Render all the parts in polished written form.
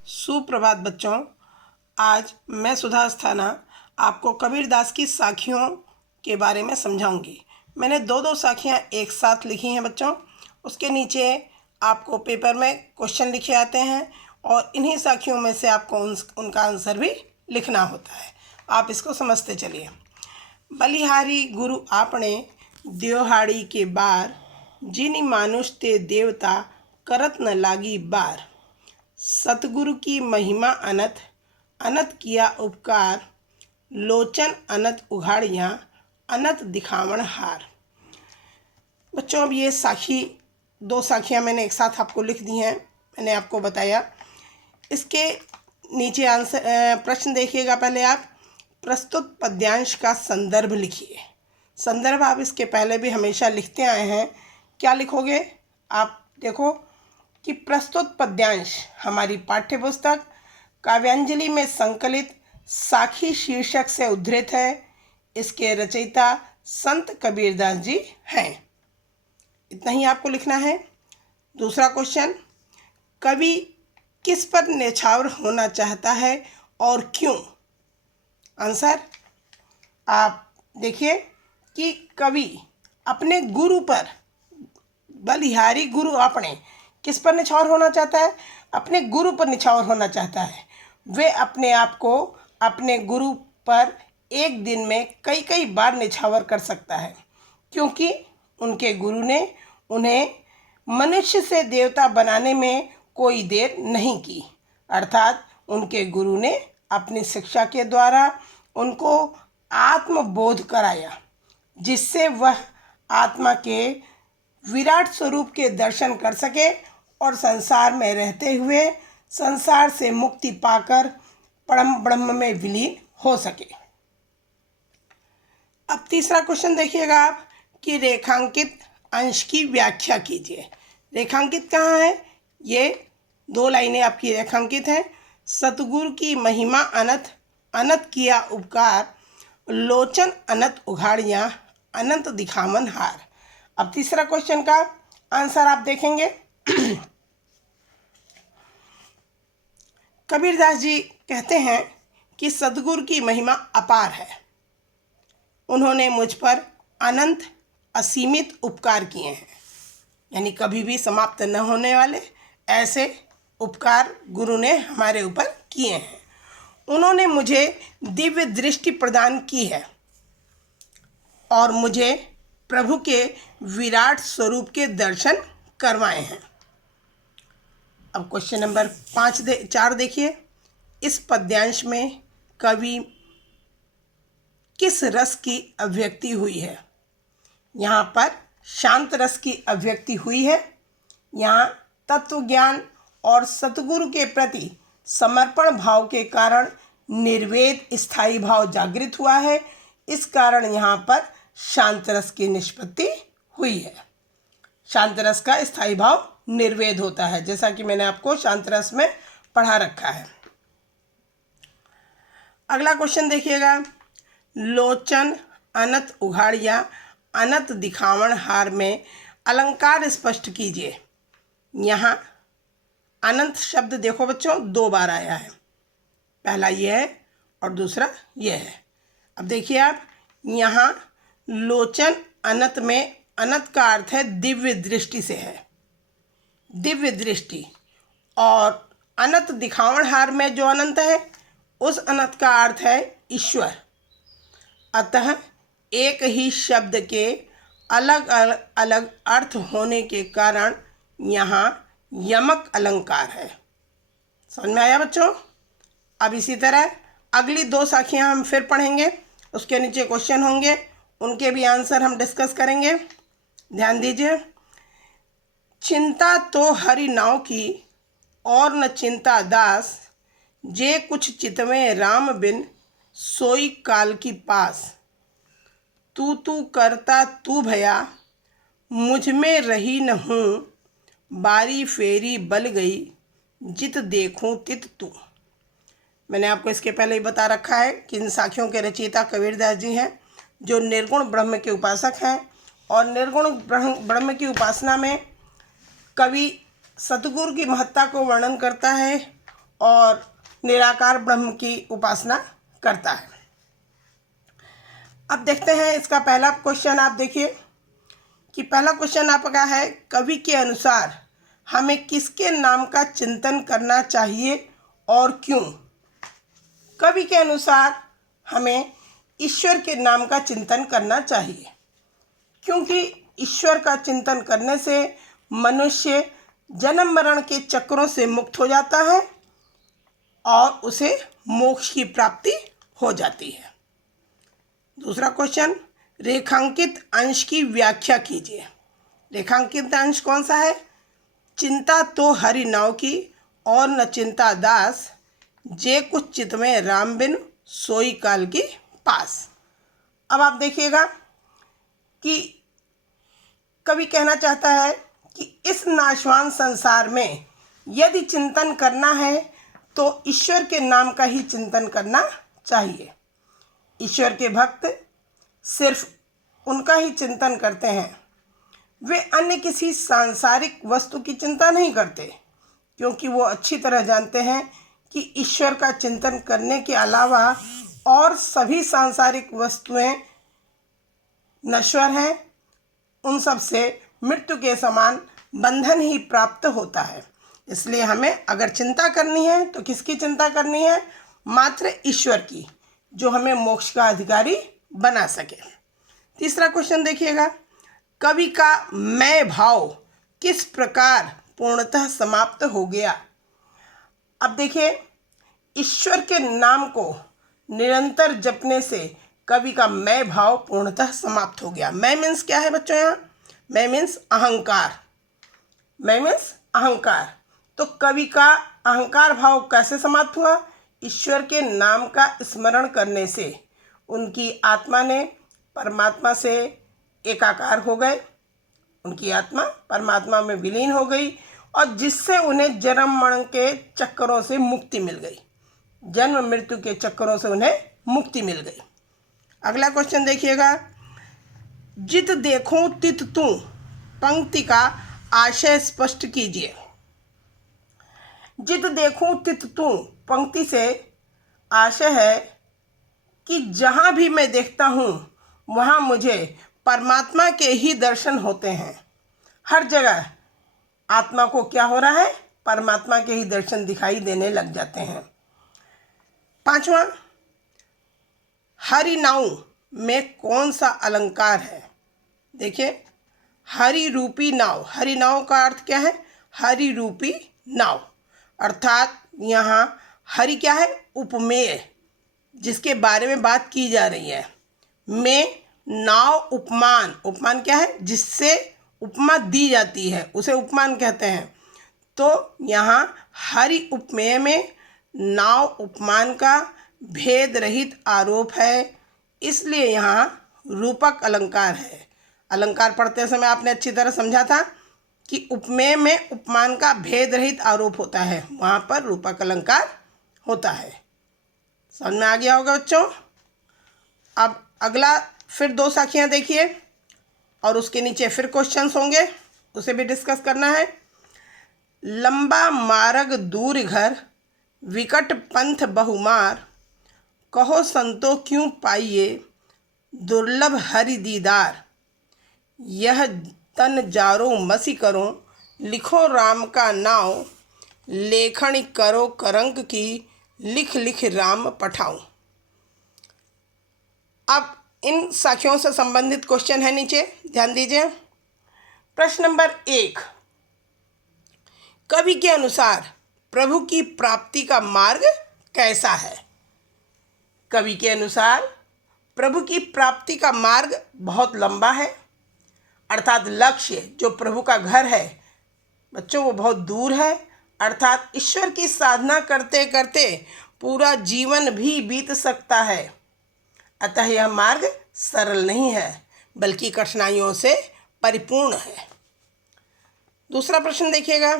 सुप्रभात बच्चों। आज मैं सुधा अस्थाना आपको कबीरदास की साखियों के बारे में समझाऊंगी। मैंने दो साखियां एक साथ लिखी हैं बच्चों। उसके नीचे आपको पेपर में क्वेश्चन लिखे आते हैं और इन्हीं साखियों में से आपको उनका आंसर भी लिखना होता है। आप इसको समझते चलिए। बलिहारी गुरु आपने द्योहाड़ी के बार, जिनी मानुष ते देवता करत न लागी बार। सतगुरु की महिमा अनंत, अनंत किया उपकार, लोचन अनंत उघाड़ियाँ, अनंत दिखावन हार। बच्चों, अब ये दो साखियाँ मैंने एक साथ आपको लिख दी हैं। मैंने आपको बताया। इसके नीचे आंसर प्रश्न देखिएगा। पहले आप प्रस्तुत पद्यांश का संदर्भ लिखिए। संदर्भ आप इसके पहले भी हमेशा लिखते आए हैं। क्या लिखोगे आप? देखो कि प्रस्तुत पद्यांश हमारी पाठ्य पुस्तक काव्यांजलि में संकलित साखी शीर्षक से उद्धृत है। इसके रचयिता संत कबीरदास जी हैं। इतना ही आपको लिखना है। दूसरा क्वेश्चन, कवि किस पर न्यौछावर होना चाहता है और क्यों? आंसर आप देखिए कि कवि अपने गुरु पर, बलिहारी गुरु आपने किस पर निछावर होना चाहता है? अपने गुरु पर निछावर होना चाहता है। वे अपने आप को अपने गुरु पर एक दिन में कई कई बार निछावर कर सकता है, क्योंकि उनके गुरु ने उन्हें मनुष्य से देवता बनाने में कोई देर नहीं की। अर्थात उनके गुरु ने अपनी शिक्षा के द्वारा उनको आत्मबोध कराया, जिससे वह आत्मा के विराट स्वरूप के दर्शन कर सके और संसार में रहते हुए संसार से मुक्ति पाकर परम ब्रह्म में विलीन हो सके। अब तीसरा क्वेश्चन देखिएगा आप कि रेखांकित अंश की व्याख्या कीजिए। रेखांकित कहाँ है? ये दो लाइनें आपकी रेखांकित हैं। सतगुरु की महिमा अनंत, अनंत किया उपकार, लोचन अनंत उघाड़ियाँ, अनंत दिखावन हार। अब तीसरा क्वेश्चन का आंसर आप देखेंगे। कबीरदास जी कहते हैं कि सतगुरु की महिमा अपार है। उन्होंने मुझ पर अनंत असीमित उपकार किए हैं, यानी कभी भी समाप्त न होने वाले ऐसे उपकार गुरु ने हमारे ऊपर किए हैं। उन्होंने मुझे दिव्य दृष्टि प्रदान की है और मुझे प्रभु के विराट स्वरूप के दर्शन करवाए हैं। अब क्वेश्चन नंबर 4 देखिए। इस पद्यांश में कवि किस रस की अभिव्यक्ति हुई है? यहाँ पर शांत रस की अभिव्यक्ति हुई है। यहाँ तत्व ज्ञान और सतगुरु के प्रति समर्पण भाव के कारण निर्वेद स्थायी भाव जागृत हुआ है। इस कारण यहाँ पर शांत रस की निष्पत्ति हुई है। शांत रस का स्थायी भाव निर्वेद होता है, जैसा कि मैंने आपको शांत रस में पढ़ा रखा है। अगला क्वेश्चन देखिएगा। लोचन अनंत उघाड़िया, अनंत दिखावन हार में अलंकार स्पष्ट कीजिए। यहाँ अनंत शब्द देखो बच्चों, 2 बार आया है। पहला ये है और दूसरा ये है। अब देखिए आप, यहाँ लोचन अनंत में अनंत का अर्थ है दिव्य दृष्टि से है, दिव्य दृष्टि। और अनंत दिखावन हार में जो अनंत है उस अनंत का अर्थ है ईश्वर। अतः एक ही शब्द के अलग अलग अर्थ होने के कारण यहाँ यमक अलंकार है। समझ में आया बच्चों? अब इसी तरह अगली 2 साखियाँ हम फिर पढ़ेंगे। उसके नीचे क्वेश्चन होंगे, उनके भी आंसर हम डिस्कस करेंगे। ध्यान दीजिए। चिंता तो हरि नाव की और न चिंता दास, जे कुछ चितवें राम बिन सोई काल की पास। तू करता तू भया, मुझ में रही न हूँ, बारी फेरी बल गई, जित देखूं तित तू। मैंने आपको इसके पहले ही बता रखा है कि इन साखियों के रचयिता कबीरदास जी हैं, जो निर्गुण ब्रह्म के उपासक हैं। और निर्गुण ब्रह्म की उपासना में कवि सतगुरु की महत्ता को वर्णन करता है और निराकार ब्रह्म की उपासना करता है। अब देखते हैं इसका पहला क्वेश्चन। आप देखिए कि पहला क्वेश्चन आपका है, कवि के अनुसार हमें किसके नाम का चिंतन करना चाहिए और क्यों? कवि के अनुसार हमें ईश्वर के नाम का चिंतन करना चाहिए, क्योंकि ईश्वर का चिंतन करने से मनुष्य जन्म मरण के चक्रों से मुक्त हो जाता है और उसे मोक्ष की प्राप्ति हो जाती है। दूसरा क्वेश्चन, रेखांकित अंश की व्याख्या कीजिए। रेखांकित अंश कौन सा है? चिंता तो हरि नाव की और न चिंता दास, जे कुछ चित में राम बिन सोई काल की पास। अब आप देखिएगा कि कवि कहना चाहता है कि इस नाशवान संसार में यदि चिंतन करना है तो ईश्वर के नाम का ही चिंतन करना चाहिए। ईश्वर के भक्त सिर्फ उनका ही चिंतन करते हैं, वे अन्य किसी सांसारिक वस्तु की चिंता नहीं करते, क्योंकि वो अच्छी तरह जानते हैं कि ईश्वर का चिंतन करने के अलावा और सभी सांसारिक वस्तुएं नश्वर हैं, उन सब से मृत्यु के समान बंधन ही प्राप्त होता है। इसलिए हमें अगर चिंता करनी है तो किसकी चिंता करनी है? मात्र ईश्वर की, जो हमें मोक्ष का अधिकारी बना सके। तीसरा क्वेश्चन देखिएगा, कवि का मैं भाव किस प्रकार पूर्णतः समाप्त हो गया? अब देखिए, ईश्वर के नाम को निरंतर जपने से कवि का मैं भाव पूर्णतः समाप्त हो गया। मैं मीन्स क्या है बच्चों? यहाँ मैं मीन्स अहंकार। मैं मीन्स अहंकार। तो कवि का अहंकार भाव कैसे समाप्त हुआ? ईश्वर के नाम का स्मरण करने से उनकी आत्मा ने परमात्मा से एकाकार हो गए, उनकी आत्मा परमात्मा में विलीन हो गई, और जिससे उन्हें जन्म मरण के चक्करों से मुक्ति मिल गई। जन्म मृत्यु के चक्करों से उन्हें मुक्ति मिल गई। अगला क्वेश्चन देखिएगा, जित देखूं तित तू पंक्ति का आशय स्पष्ट कीजिए। जित देखूं तित तू पंक्ति से आशय है कि जहाँ भी मैं देखता हूँ वहाँ मुझे परमात्मा के ही दर्शन होते हैं। हर जगह आत्मा को क्या हो रहा है? परमात्मा के ही दर्शन दिखाई देने लग जाते हैं। पांचवा, हरि नाव में कौन सा अलंकार है? देखिए, हरि रूपी नाव। हरि नाव का अर्थ क्या है? हरि रूपी नाव, अर्थात यहाँ हरि क्या है? उपमेय, जिसके बारे में बात की जा रही है। में नाव उपमान। उपमान क्या है? जिससे उपमा दी जाती है उसे उपमान कहते हैं। तो यहाँ हरि उपमेय में नाव उपमान का भेद रहित आरोप है, इसलिए यहाँ रूपक अलंकार है। अलंकार पढ़ते समय आपने अच्छी तरह समझा था कि उपमेय में उपमान का भेद रहित आरोप होता है, वहाँ पर रूपक अलंकार होता है। समझ में आ गया होगा बच्चों। अब अगला फिर 2 साखियाँ देखिए और उसके नीचे फिर क्वेश्चंस होंगे, उसे भी डिस्कस करना है। लंबा मार्ग दूर घर, विकट पंथ बहुमार, कहो संतो क्यों पाइए, दुर्लभ हरि दीदार, यह तन जारो मसी करो, लिखो राम का नाव, लेखन करो करंक की, लिख लिख राम पठाऊं। अब इन साखियों से संबंधित क्वेश्चन है नीचे, ध्यान दीजिए। प्रश्न नंबर 1, कवि के अनुसार प्रभु की प्राप्ति का मार्ग कैसा है? कवि के अनुसार प्रभु की प्राप्ति का मार्ग बहुत लंबा है, अर्थात लक्ष्य जो प्रभु का घर है बच्चों वो बहुत दूर है, अर्थात ईश्वर की साधना करते करते पूरा जीवन भी बीत सकता है। अतः यह मार्ग सरल नहीं है बल्कि कठिनाइयों से परिपूर्ण है। दूसरा प्रश्न देखिएगा,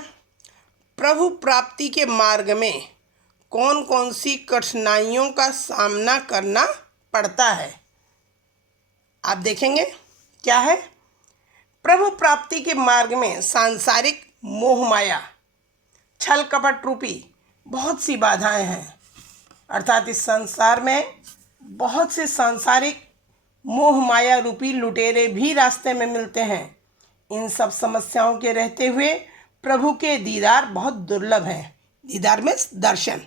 प्रभु प्राप्ति के मार्ग में कौन कौन सी कठिनाइयों का सामना करना पड़ता है? आप देखेंगे क्या है। प्रभु प्राप्ति के मार्ग में सांसारिक मोह माया, छल कपट रूपी बहुत सी बाधाएं हैं, अर्थात इस संसार में बहुत से सांसारिक मोह माया रूपी लुटेरे भी रास्ते में मिलते हैं। इन सब समस्याओं के रहते हुए प्रभु के दीदार बहुत दुर्लभ हैं। दीदार में दर्शन,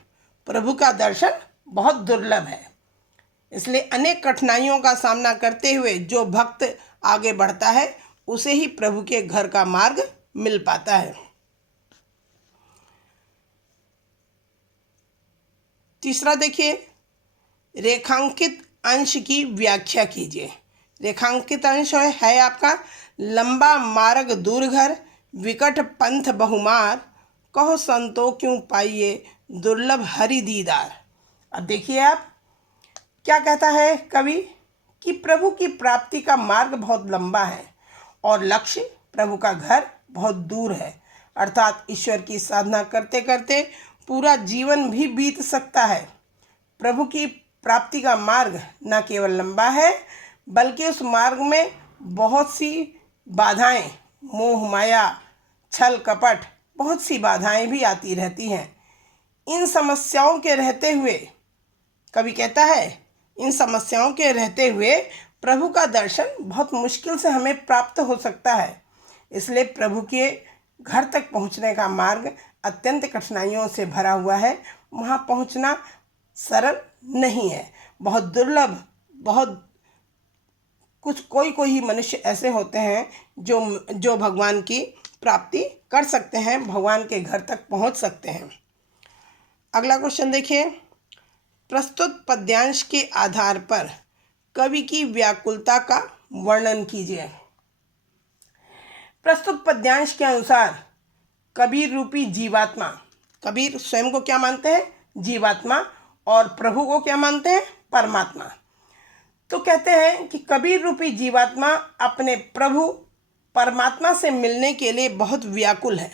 प्रभु का दर्शन बहुत दुर्लभ है। इसलिए अनेक कठिनाइयों का सामना करते हुए जो भक्त आगे बढ़ता है उसे ही प्रभु के घर का मार्ग मिल पाता है। तीसरा देखिए, रेखांकित अंश की व्याख्या कीजिए। रेखांकित अंश है आपका लंबा मार्ग दूर घर, विकट पंथ बहुमार, कहो संतो क्यों पाइए दुर्लभ हरि दीदार। अब देखिए आप क्या कहता है कवि कि प्रभु की प्राप्ति का मार्ग बहुत लंबा है और लक्ष्य प्रभु का घर बहुत दूर है। अर्थात ईश्वर की साधना करते करते पूरा जीवन भी बीत सकता है। प्रभु की प्राप्ति का मार्ग न केवल लंबा है बल्कि उस मार्ग में बहुत सी बाधाएं, मोह माया, छल कपट, बहुत सी बाधाएं भी आती रहती हैं। इन समस्याओं के रहते हुए कवि कहता है, इन समस्याओं के रहते हुए प्रभु का दर्शन बहुत मुश्किल से हमें प्राप्त हो सकता है। इसलिए प्रभु के घर तक पहुंचने का मार्ग अत्यंत कठिनाइयों से भरा हुआ है। वहां पहुंचना सरल नहीं है, बहुत दुर्लभ, बहुत कोई ही मनुष्य ऐसे होते हैं जो भगवान की प्राप्ति कर सकते हैं, भगवान के घर तक पहुंच सकते हैं। अगला क्वेश्चन देखिए, प्रस्तुत पद्यांश के आधार पर कवि की व्याकुलता का वर्णन कीजिए। प्रस्तुत पद्यांश के अनुसार कबीर रूपी जीवात्मा, कबीर स्वयं को क्या मानते हैं? जीवात्मा, और प्रभु को क्या मानते हैं? परमात्मा। तो कहते हैं कि कबीर रूपी जीवात्मा अपने प्रभु परमात्मा से मिलने के लिए बहुत व्याकुल है,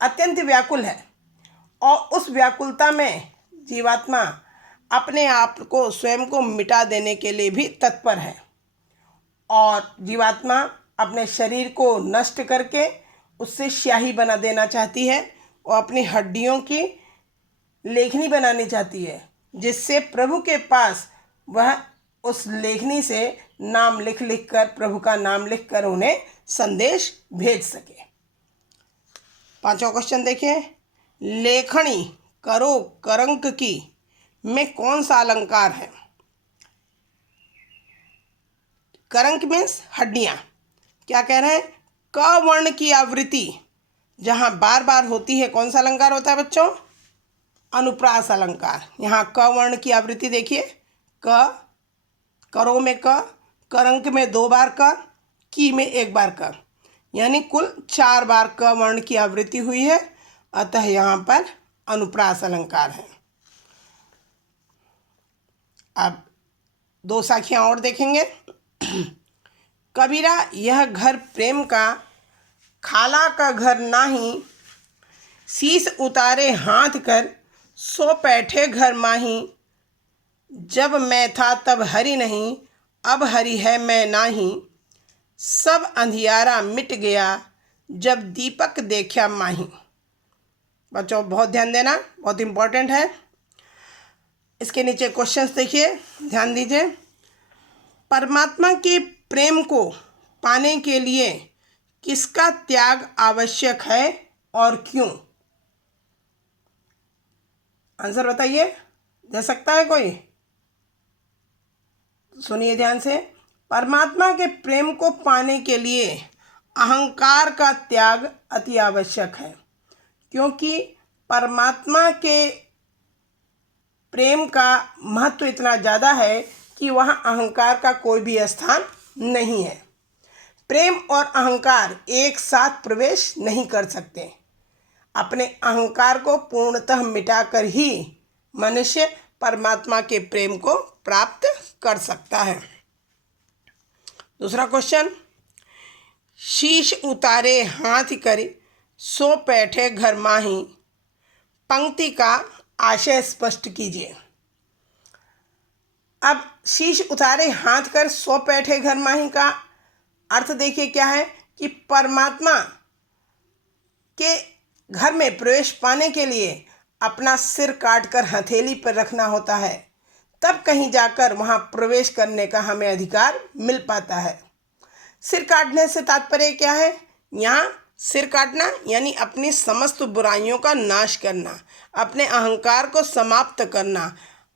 अत्यंत व्याकुल है। और उस व्याकुलता में जीवात्मा अपने आप को, स्वयं को मिटा देने के लिए भी तत्पर है। और जीवात्मा अपने शरीर को नष्ट करके उससे स्याही बना देना चाहती है और अपनी हड्डियों की लेखनी बनानी चाहती है, जिससे प्रभु के पास वह उस लेखनी से नाम लिख कर, प्रभु का नाम लिख कर उन्हें संदेश भेज सके। पांचवा क्वेश्चन देखें, लेखनी करो करंक की में कौन सा अलंकार है? करंक मीन्स हड्डियां। क्या कह रहे हैं? क वर्ण की आवृत्ति जहां बार बार होती है, कौन सा अलंकार होता है बच्चों? अनुप्रास अलंकार। यहाँ क वर्ण की आवृत्ति देखिए, क, करो में क, करंक में 2 बार क, की में 1 बार क, यानी कुल 4 बार क वर्ण की आवृत्ति हुई है। अतः यहाँ पर अनुप्रास अलंकार है। अब 2 साखियाँ और देखेंगे। कबीरा यह घर प्रेम का, खाला का घर नाही, शीश उतारे हाथ कर सो बैठे घर माही, जब मैं था तब हरि नहीं, अब हरि है मैं नाही, सब अंधियारा मिट गया जब दीपक देखा माही। बच्चों बहुत ध्यान देना, बहुत इम्पोर्टेंट है। इसके नीचे क्वेश्चंस देखिए, ध्यान दीजिए। परमात्मा के प्रेम को पाने के लिए किसका त्याग आवश्यक है और क्यों? आंसर बताइए, दे सकता है कोई? सुनिए ध्यान से। परमात्मा के प्रेम को पाने के लिए अहंकार का त्याग अति आवश्यक है, क्योंकि परमात्मा के प्रेम का महत्व इतना ज़्यादा है कि वहाँ अहंकार का कोई भी स्थान नहीं है। प्रेम और अहंकार एक साथ प्रवेश नहीं कर सकते। अपने अहंकार को पूर्णतः मिटाकर ही मनुष्य परमात्मा के प्रेम को प्राप्त कर सकता है। दूसरा क्वेश्चन, शीश उतारे हाथ करे सो बैठे घर माही, पंक्ति का आशय स्पष्ट कीजिए। अब शीश उतारे हाथ कर सो बैठे घर माही का अर्थ देखिए क्या है कि परमात्मा के घर में प्रवेश पाने के लिए अपना सिर काटकर हथेली पर रखना होता है, तब कहीं जाकर वहाँ प्रवेश करने का हमें अधिकार मिल पाता है। सिर काटने से तात्पर्य क्या है? यहाँ सिर काटना यानी अपनी समस्त बुराइयों का नाश करना, अपने अहंकार को समाप्त करना,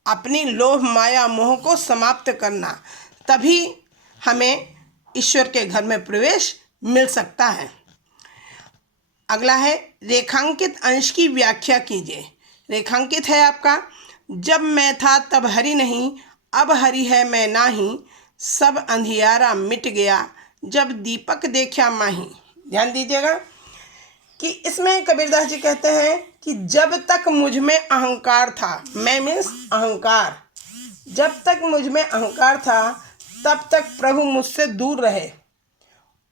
अपनी लोभ माया मोह को समाप्त करना, तभी हमें ईश्वर के घर में प्रवेश मिल सकता है। अगला है रेखांकित अंश की व्याख्या कीजिए। रेखांकित है आपका, जब मैं था तब हरि नहीं, अब हरि है मैं नाही, सब अंधियारा मिट गया, जब दीपक देखा माही। ध्यान दीजिएगा कि इसमें कबीरदास जी कहते हैं कि जब तक मुझ में अहंकार था, मैं मीन्स अहंकार, जब तक मुझ में अहंकार था तब तक प्रभु मुझसे दूर रहे,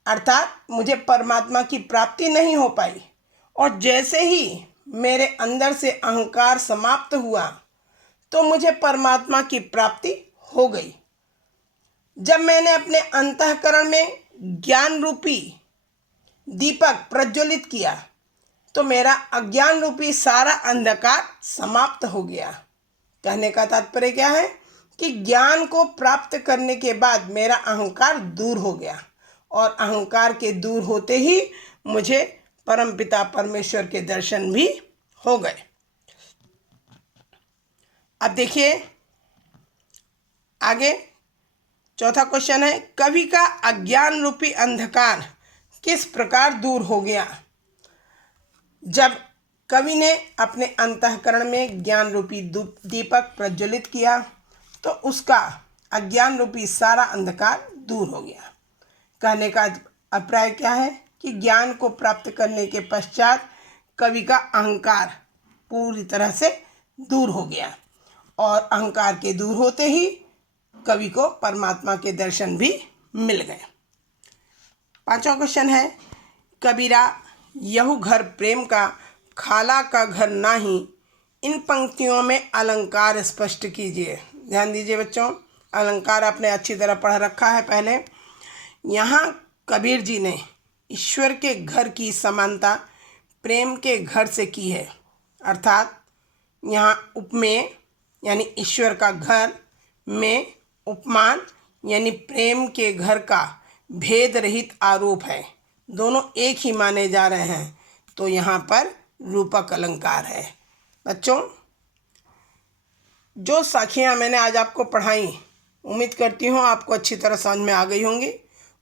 अर्थात मुझे परमात्मा की प्राप्ति नहीं हो पाई। और जैसे ही मेरे अंदर से अहंकार समाप्त हुआ तो मुझे परमात्मा की प्राप्ति हो गई। जब मैंने अपने अंतःकरण में ज्ञान रूपी दीपक प्रज्वलित किया तो मेरा अज्ञान रूपी सारा अंधकार समाप्त हो गया। कहने का तात्पर्य क्या है कि ज्ञान को प्राप्त करने के बाद मेरा अहंकार दूर हो गया, और अहंकार के दूर होते ही मुझे परमपिता परमेश्वर के दर्शन भी हो गए। अब देखिए आगे चौथा क्वेश्चन है, कवि का अज्ञान रूपी अंधकार किस प्रकार दूर हो गया? जब कवि ने अपने अंतःकरण में ज्ञान रूपी दीपक प्रज्वलित किया तो उसका अज्ञान रूपी सारा अंधकार दूर हो गया। कहने का अभिप्राय क्या है कि ज्ञान को प्राप्त करने के पश्चात कवि का अहंकार पूरी तरह से दूर हो गया, और अहंकार के दूर होते ही कवि को परमात्मा के दर्शन भी मिल गए। पांचवा क्वेश्चन है, कबीरा यहू घर प्रेम का, खाला का घर नाही, इन पंक्तियों में अलंकार स्पष्ट कीजिए। ध्यान दीजिए बच्चों, अलंकार आपने अच्छी तरह पढ़ रखा है पहले। यहाँ कबीर जी ने ईश्वर के घर की समानता प्रेम के घर से की है, अर्थात यहाँ उपमेय यानी ईश्वर का घर में उपमान यानी प्रेम के घर का भेद रहित आरोप है, दोनों एक ही माने जा रहे हैं, तो यहाँ पर रूपक अलंकार है। बच्चों, जो साखियाँ मैंने आज आपको पढ़ाई, उम्मीद करती हूँ आपको अच्छी तरह समझ में आ गई होंगी।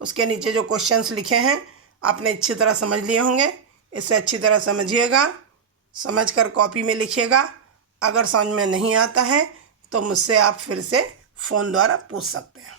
उसके नीचे जो क्वेश्चंस लिखे हैं आपने अच्छी तरह समझ लिए होंगे। इसे अच्छी तरह समझिएगा, समझकर कॉपी में लिखिएगा। अगर समझ में नहीं आता है तो मुझसे आप फिर से फ़ोन द्वारा पूछ सकते हैं।